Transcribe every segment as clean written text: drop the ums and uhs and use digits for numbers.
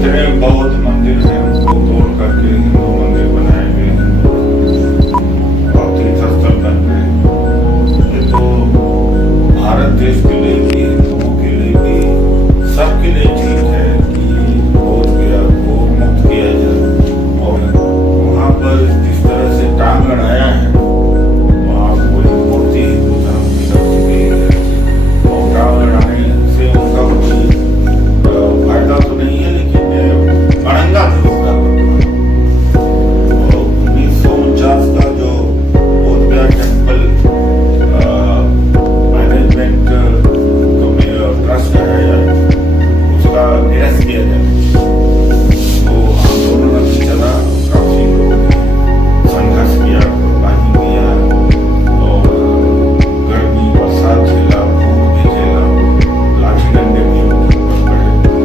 जितने बौद्ध मंदिर हैं उनको तोड़ करके हिंदू मंदिर बनाए गए और तीर्थ स्थल बन गए। ये तो भारत देश के लिए भी, हिंदुओं के लिए भी, सबके लिए ठीक है कि बौद्ध गया को मुक्त किया जाए। और वहाँ पर जिस तरह से टांग अड़ाया है, वहाँ कोई मूर्ति हिंदू धर्म की रखी गई है और टांग अड़ाने से उनका कोई फायदा तो नहीं है, लेकिन अड़ंगा जरूर डाल रखा है। और 1949 का जो बोध गया टेम्पल मैनेजमेंट ट्रस्ट है, उसका निरस्त किया जाए, तो आंदोलन अभी चला। काफी लोगों ने संघर्ष किया, कुर्बानी दिया और गर्मी बरसात झेला, भूख भी झेला, लाठी डंडे भी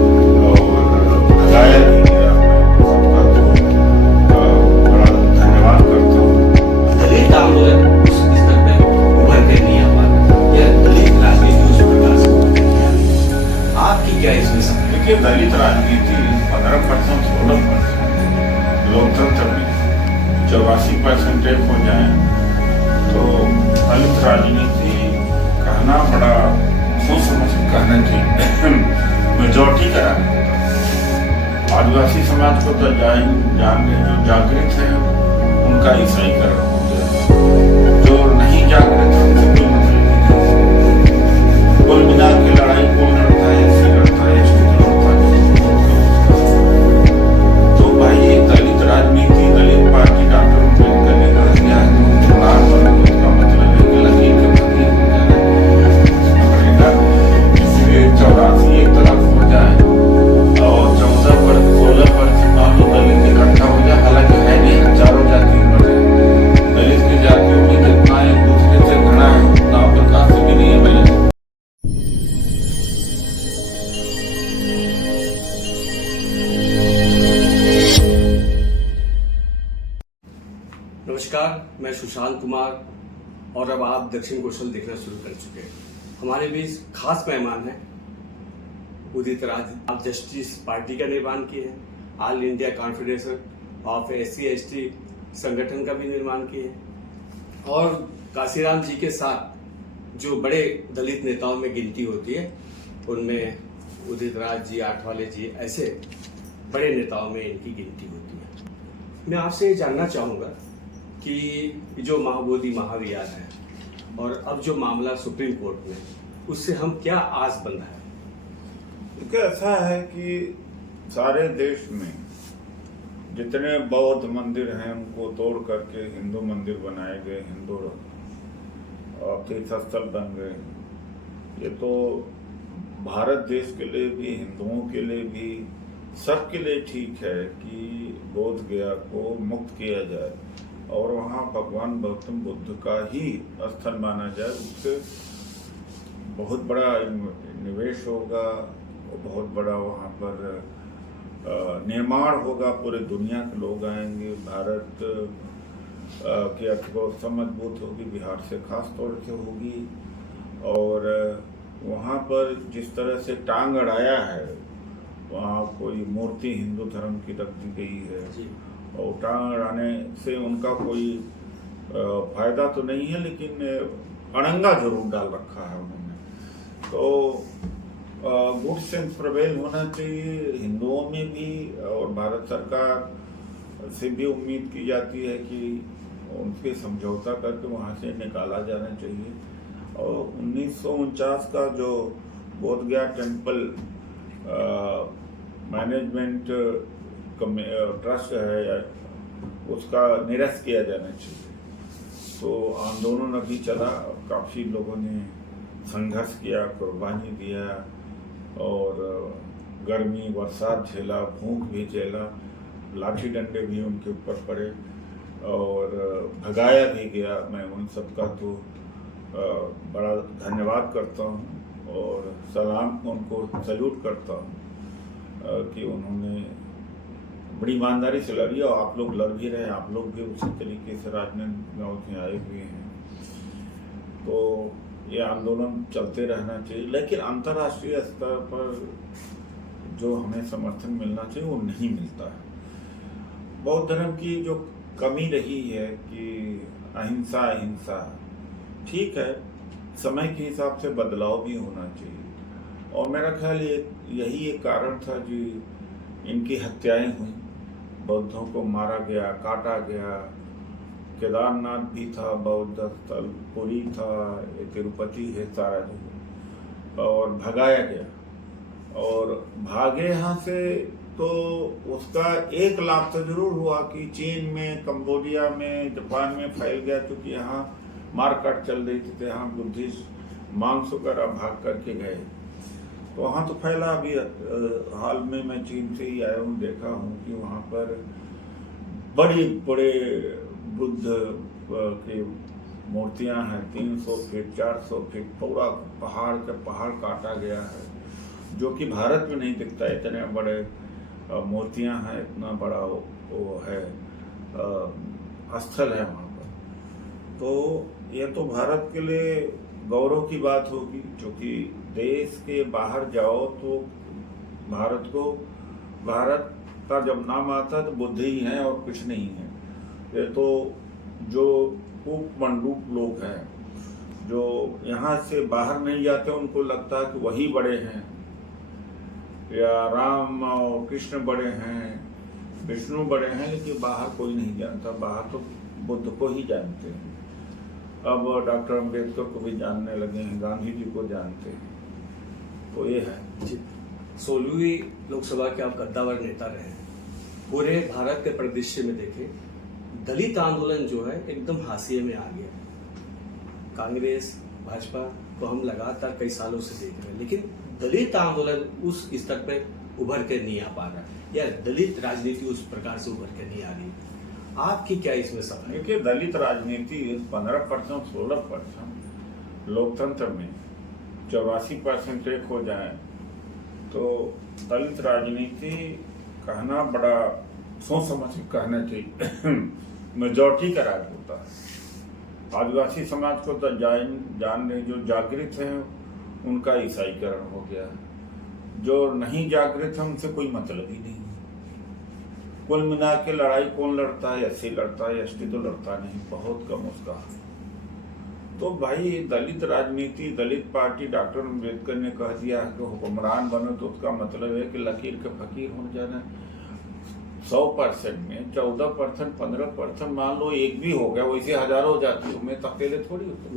उनके ऊपर पड़े और भगाया भी गया। मैं सबका तो बड़ा धन्यवाद करता हूँ। दलित आंदोलन उस स्तर पे उभर के नहीं आ पा रहा, या दलित राजनीति उस प्रकार से उभर के नहीं आ रही। आपकी क्या इसमें समझ? देखिए, दलित राजनीति 15% 16% लोकतंत्र में 84% हो जाए तो दलित राजनीति कहना बड़ा सोच समझ के कहना चाहिए। मेजोरिटी कराना होता। आदिवासी समाज को तो जान जो जागृत है उनका ईसाईकरण हो गया, जो नहीं जागृत है उनसे कोई मतलब नहीं। कुल मिला के लड़ाई कौन लड़ता है? इससे लड़ता है, इससे लड़ता है। तो भाई ये दलित राजनीति, दलित पार्टी डॉक्टर अम्बेडकर ने कर दिया है, तो चुनाव बना, तो इसका मतलब है कि लकीर के फकीर हो जाना पड़ेगा। इसलिए 84 एक तरफ हो जाए और 16% मान लो दलित इकट्ठा हो जाए। हालांकि है नहीं, हजारों जाति बने दलित की जातियों में जितना एक दूसरे से घृणा है उतना अपन का से भी नहीं है। मैंने नमस्कार, मैं सुशांत कुमार और अब आप दक्षिण कौशल देखना शुरू कर चुके हैं। हमारे बीच खास मेहमान हैं। उदित राज आप जस्टिस पार्टी का निर्माण किए हैं, all India confederation of SC/ST संगठन का भी निर्माण किए हैं और काशीराम जी के साथ जो बड़े दलित नेताओं में गिनती होती है उनमें उदित राज जी, आठवाले जी, ऐसे बड़े नेताओं में इनकी गिनती होती है। मैं आपसे ये जानना चाहूँगा कि जो महाबोधि महाविहार है और अब जो मामला सुप्रीम कोर्ट में, उससे हम क्या आस बंधा है? देखिए, ऐसा है कि सारे देश में जितने बौद्ध मंदिर हैं उनको तोड़ करके हिंदू मंदिर बनाए गए, हिंदू और तीर्थ स्थल बन गए। ये तो भारत देश के लिए भी, हिंदुओं के लिए भी, सबके लिए ठीक है कि बोध गया को मुक्त किया जाए और वहाँ भगवान गौतम बुद्ध का ही स्थल माना जाए। उससे बहुत बड़ा निवेश होगा, बहुत बड़ा वहाँ पर निर्माण होगा, पूरे दुनिया के लोग आएंगे, भारत की अर्थव्यवस्था मजबूत होगी, बिहार से खास तौर से होगी। और वहाँ पर जिस तरह से टांग अड़ाया है, वहाँ कोई मूर्ति हिंदू धर्म की रख दी गई है और टांग अड़ाने से उनका कोई फायदा तो नहीं है, लेकिन अड़ंगा जरूर डाल रखा है उन्होंने। तो गुड सेंस प्रिवेल होना चाहिए हिंदुओं में भी, और भारत सरकार से भी उम्मीद की जाती है कि उनके समझौता करके वहाँ से निकाला जाना चाहिए। और 1949 का जो बोध गया टेम्पल मैनेजमेंट ट्रस्ट है, उसका निरस्त किया जाना चाहिए। तो आंदोलन अभी चला, काफ़ी लोगों ने संघर्ष किया, कुर्बानी दिया और गर्मी बरसात झेला, भूख भी झेला, लाठी डंडे भी उनके ऊपर पड़े और भगाया भी गया। मैं उन सबका तो बड़ा धन्यवाद करता हूँ और सलाम उनको सल्यूट करता हूँ कि उन्होंने बड़ी ईमानदारी से लड़ी और आप लोग लड़ भी रहे, आप लोग भी उसी तरीके से राजनीतिक में आए हुए हैं। तो ये आंदोलन चलते रहना चाहिए, लेकिन अंतर्राष्ट्रीय स्तर पर जो हमें समर्थन मिलना चाहिए वो नहीं मिलता है। बौद्ध धर्म की जो कमी रही है कि अहिंसा अहिंसा, ठीक है, समय के हिसाब से बदलाव भी होना चाहिए। और मेरा ख्याल यही एक कारण था जी इनकी हत्याएं हुई, बौद्धों को मारा गया, काटा गया। केदारनाथ भी था बौद्ध स्थल, पुरी था, तिरुपति है, सारा जगह, और भगाया गया। और भागे यहाँ से तो उसका एक लाभ तो जरूर हुआ कि चीन में, कंबोडिया में, जापान में फैल गया, क्योंकि यहाँ मारकाट चल रही थी, तो यहाँ बुद्धिस्ट मांस वगैरह भाग करके गए, तो वहाँ तो फैला। अभी हाल में मैं चीन से ही आया हूँ, देखा हूँ कि वहाँ पर बड़े बड़े बुद्ध की मूर्तियाँ हैं, 300 फीट 400 फीट, पूरा पहाड़ का पहाड़ काटा गया है, जो कि भारत में नहीं दिखता। इतने बड़े मूर्तियाँ हैं, इतना बड़ा वो है स्थल है वहाँ पर। तो ये तो भारत के लिए गौरव की बात होगी, क्योंकि देश के बाहर जाओ तो भारत का जब नाम आता है तो बुद्ध ही है और कुछ नहीं है। ये तो जो कूप मंडूक लोग हैं, जो यहाँ से बाहर नहीं जाते, उनको लगता है कि वही बड़े हैं, या राम और कृष्ण बड़े हैं, विष्णु बड़े हैं, लेकिन बाहर कोई नहीं जानता। बाहर तो बुद्ध को ही जानते हैं। अब डॉक्टर अम्बेडकर को भी जानने लगे हैं, गांधी जी को जानते हैं। तो ये है। 16वीं लोकसभा के आप कद्दावर नेता रहे हैं। पूरे भारत के परिदृश्य में देखें, दलित आंदोलन जो है एकदम हाशिए में आ गया। कांग्रेस भाजपा को हम लगातार कई सालों से देख रहे हैं, लेकिन दलित आंदोलन उस स्तर पे उभर के नहीं आ पा रहा, या दलित राजनीति उस प्रकार से उभर के नहीं आ रही। आपकी क्या इसमें सवाल है? देखिए, दलित राजनीति 15% 16% लोकतंत्र में 84% एक हो जाए तो दलित राजनीति कहना बड़ा सोच समझ के कहना चाहिए। मेजॉरिटी का राज होता है। आदिवासी समाज को तो जान रहे, जो जागृत हैं उनका ईसाईकरण हो गया, जो नहीं जागृत है उनसे कोई मतलब ही नहीं। कुल मिला के लड़ाई कौन लड़ता है? एससी लड़ता है, एसटी तो लड़ता नहीं, बहुत कम उसका। तो भाई दलित राजनीति, दलित पार्टी, डॉक्टर अम्बेडकर ने कह दिया कि हुक्मरान बनो, तो उसका मतलब है कि लकीर के फकीर हो जाना। 100% में 14% 15% मान लो एक भी हो गया, वैसे हजारों हो जाती है, मैं तो अकेले थोड़ी होता।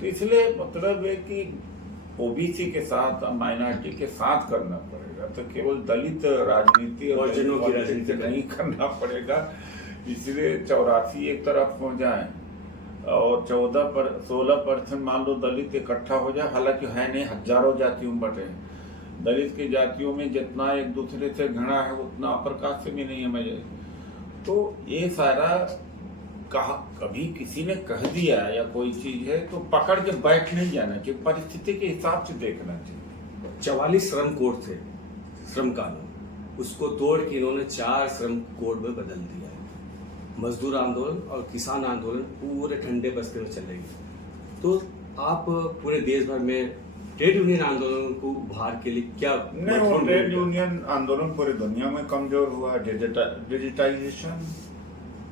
तो इसलिए मतलब है कि ओबीसी के साथ, माइनॉरिटी के साथ करना पड़ेगा, तो केवल दलित राजनीति और जनों की राजनीति नहीं करना पड़ेगा। इसलिए 84 एक तरफ हो जाए और 16% मान लो दलित इकट्ठा हो जाए, हालांकि है नहीं, हजारों जातियों बटे। दलित की जातियों में जितना एक दूसरे से घृणा है उतना अपर कास्ट से भी नहीं है मुझे। तो ये सारा कभी किसी ने कह दिया या कोई चीज है तो पकड़ के बैठ नहीं जाना चाहिए, परिस्थिति के हिसाब से देखना चाहिए। 44 श्रम कोड थे, श्रम कानून, उसको तोड़ के इन्होंने 4 श्रम कोड में बदल दिया है। मजदूर आंदोलन और किसान आंदोलन पूरे ठंडे बस्ते में चलेगी। तो आप पूरे देश भर में ट्रेड यूनियन आंदोलन को उभार के लिए क्या? नहीं, वो ट्रेड यूनियन आंदोलन पूरी दुनिया में कमजोर हुआ। डिजिटाइजेशन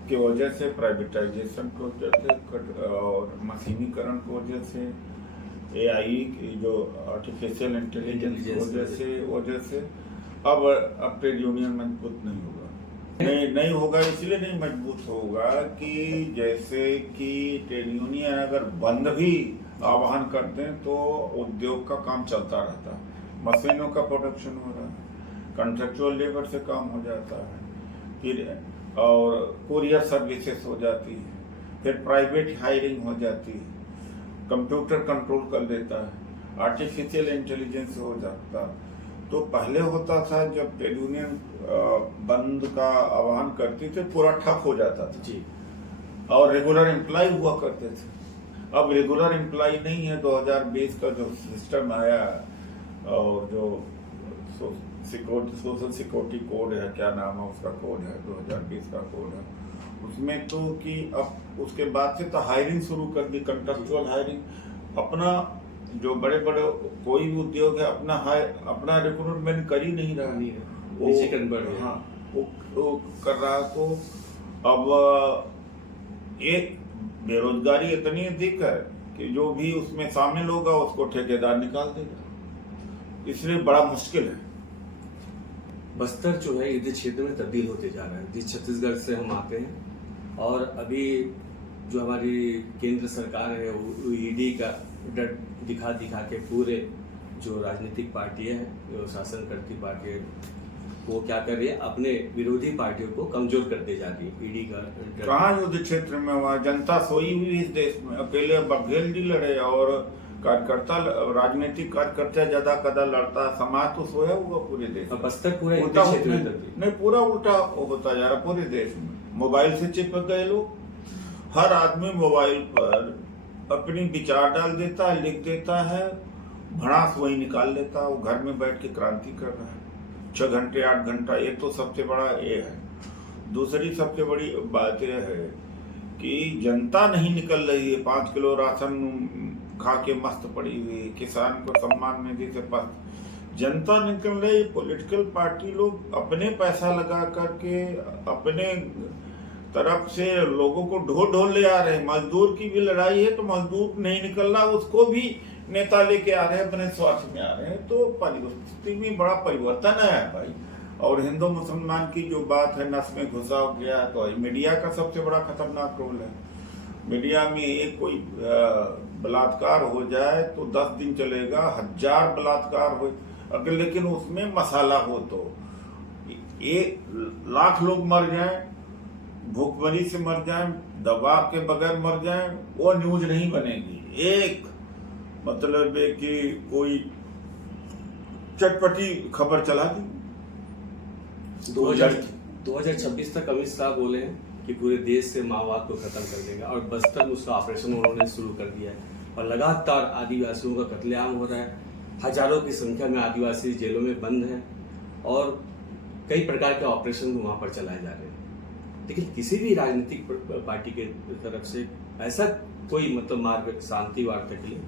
की वजह से, प्राइवेटाइजेशन की वजह से और मशीनीकरण की वजह से, एआई की जो आर्टिफिशियल इंटेलिजेंस की वजह से अब ट्रेड यूनियन मजबूत नहीं होगा। नहीं होगा, इसलिए नहीं मजबूत होगा कि जैसे कि ट्रेड यूनियन अगर बंद भी आह्वान करते हैं तो उद्योग का काम चलता रहता है, मशीनों का प्रोडक्शन हो रहा है, कॉन्ट्रेक्चुअल लेबर से काम हो जाता है, फिर और कुरियर सर्विसेज हो जाती है, फिर प्राइवेट हायरिंग हो जाती है, कंप्यूटर कंट्रोल कर देता है, आर्टिफिशियल इंटेलिजेंस हो जाता। तो पहले होता था जब ट्रेड यूनियन बंद का आह्वान करती थे पूरा ठप हो जाता था जी, और रेगुलर एम्प्लॉय हुआ करते थे। अब रेगुलर एम्प्लॉय नहीं है। 2020 का जो सिस्टम आया और जो सोशल सिक्योरिटी कोड है, क्या नाम है उसका, कोड है 2020 का कोड है, उसमें तो कि अब उसके बाद से तो हायरिंग शुरू कर दी, कंट्रेक्चुअल हायरिंग। अपना जो बड़े बड़े कोई भी उद्योग है अपना रिक्रूटमेंट कर ही नहीं रहा। निजीकरण बढ़ गया। हाँ, वो कर रहा। तो अब एक बेरोजगारी इतनी अधिक है कि जो भी उसमें शामिल होगा उसको ठेकेदार निकाल देगा, इसलिए बड़ा मुश्किल है। बस्तर जो है युद्ध क्षेत्र में तब्दील होते जा रहा है। जिस छत्तीसगढ़ से हम आते हैं और अभी जो हमारी केंद्र सरकार है वो ईडी का डर दिखा दिखा के पूरे जो राजनीतिक पार्टी है, जो शासन करती पार्टी है, वो क्या कर रही है, अपने विरोधी पार्टियों को कमजोर करते जा रही है। ईडी का डर। कहाँ युद्ध क्षेत्र में हुआ? जनता सोई हुई इस देश में। अकेले बघेल जी लड़े और कार्यकर्ता, राजनीतिक कार्यकर्ता ज्यादा कदा लड़ता, समाज तो सोया हुआ पूरे देश में। बस्तर पूरा युद्ध उल्टा क्षेत्र में तब्दील। नहीं, पूरा उल्टा होता जा रहा पूरे देश में। मोबाइल से चिपक गए लोग। हर आदमी मोबाइल पर अपनी विचार डाल देता है, लिख देता है, भड़ास वही निकाल लेता है। वो घर में बैठ के क्रांति कर रहा है 6 घंटे 8 घंटा। एक तो सबसे बड़ा ये है। दूसरी सबसे बड़ी बात यह है कि जनता नहीं निकल रही है। 5 किलो राशन खा के मस्त पड़ी हुई है। किसान को सम्मान निधि से पास जनता निकल रही। पॉलिटिकल पार्टी लोग अपने पैसा लगा करके अपने तरफ से लोगों को ढोल ले आ रहे हैं। मजदूर की भी लड़ाई है तो मजदूर नहीं निकल रहा, उसको भी नेता लेके आ रहे हैं, अपने स्वार्थ में आ रहे हैं। तो परिस्थिति में बड़ा परिवर्तन है भाई। और हिंदू मुसलमान की जो बात है नस में घुसा गया, तो मीडिया का सबसे बड़ा खतरनाक रोल है। मीडिया में एक कोई बलात्कार हो जाए तो 10 दिन चलेगा, 1000 बलात्कार हो अगर, लेकिन उसमें मसाला हो तो 1 लाख लोग मर जाएं, भूखमरी से मर जाएं, दवा के बगैर मर जाएं, वो न्यूज नहीं बनेगी। एक मतलब है कि कोई चटपटी खबर चला दी। 2026 तक अमित शाह बोले हैं कि पूरे देश से माओवाद को खत्म कर देगा, और बस्तर में उसका ऑपरेशन उन्होंने शुरू कर दिया है। और लगातार आदिवासियों का कत्लेआम हो रहा है। हजारों की संख्या में आदिवासी जेलों में बंद हैं और कई प्रकार के ऑपरेशन वहां पर चलाए जा रहे हैं। लेकिन किसी भी राजनीतिक पार्टी के तरफ से ऐसा कोई मतलब मार्ग शांति वार्ता के लिए,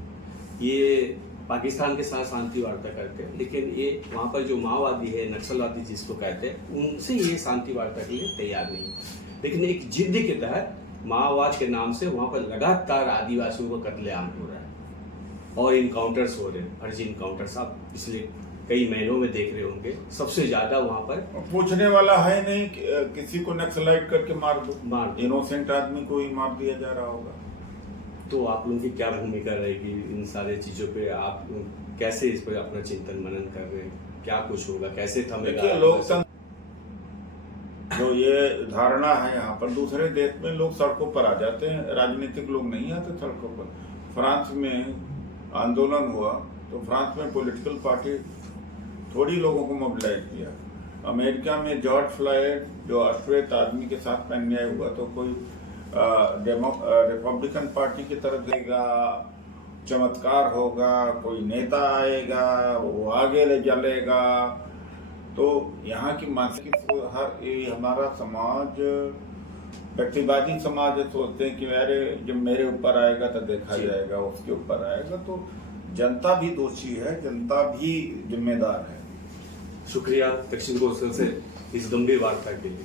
ये पाकिस्तान के साथ शांति वार्ता करते हैं, लेकिन ये वहाँ पर जो माओवादी है, नक्सलवादी जिसको कहते हैं, उनसे ये शांति वार्ता के लिए तैयार नहीं है। लेकिन एक जिद्द के तहत माओवाद के नाम से वहाँ पर लगातार आदिवासियों को कत्लेआम हो रहा है और इनकाउंटर्स हो रहे हैं। फर्जी इनकाउंटर्स आप पिछले कई महीनों में देख रहे होंगे। सबसे ज्यादा वहाँ पर पूछने वाला है नहीं, किसी को नक्सलाइट करके मार दो, इनोसेंट आदमी को ही मार दिया जा रहा होगा। तो आप लोगों की क्या भूमिका रहेगी इन सारे चीजों पे? आप कैसे इस पर अपना चिंतन मनन कर रहे हैं? क्या कुछ होगा, कैसे थमेगा? लोकतंत्र जो ये धारणा है यहाँ पर, दूसरे देश में लोग सड़कों पर आ जाते हैं, राजनीतिक लोग नहीं आते सड़कों पर। फ्रांस में आंदोलन हुआ तो फ्रांस में पॉलिटिकल पार्टी थोड़ी लोगों को मोबिलाइज किया। अमेरिका में जॉर्ज फ्लॉयड जो अश्वेत आदमी के साथ में अन्याय हुआ तो कोई रिपब्लिकन पार्टी की तरफ देगा, चमत्कार होगा, कोई नेता आएगा वो आगे ले चलेगा। तो यहाँ की मानसिक हमारा समाज व्यक्तिवादी समाज है। सोचते हैं कि जब मेरे ऊपर आएगा तो देखा जाएगा, उसके ऊपर आएगा। तो जनता भी दोषी है, जनता भी जिम्मेदार है। शुक्रिया दक्षिण कौशल से इस गंभीर वार्ता के लिए।